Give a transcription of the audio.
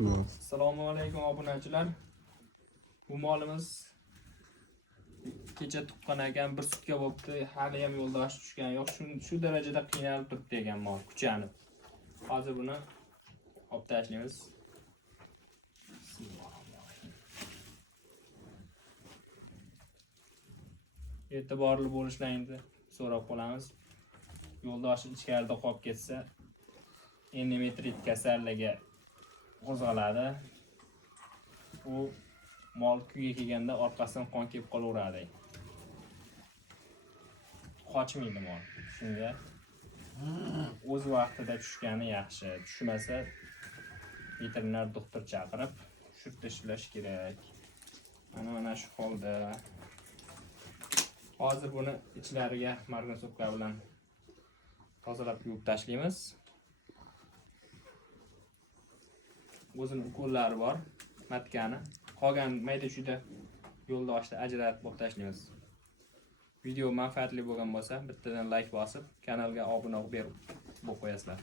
Assalomu alaykum obunachilar. Bu molimiz kecha tuqqan ekan, bir sutka bo'libdi. Hali ham yo'ldosh tushgan yo'q. Shu darajada qiynalib turibdi ekan mol, kuchanib. Hozir buni olib tashlaymiz. E'tiborli bo'lishlaringizni so'rab qolamiz. Yo'ldosh ichkarida qolib ketsa, endometrit kasalligi qo'zg'aladi. U mol kuyga kelganda orqasidan qon kelib qolaveradi. Qochmaydi mol. Shunga o'z vaqtida tushgani yaxshi. Tushmasa veterinar doktor chaqirib tushirtirish kerak. Mana shu holda. Hozir buni ichlariga margansovka bilan tozalab yuvib tashlaymiz. O'zining ukollari bor, matkani. Qolgan mayda-chuyda yo'ldoshni ajratib olib tashlaymiz. Video manfaatli bo'lgan bo'lsa, bittadan like bosib, kanalga obuna bo'lib qo'yasizlar.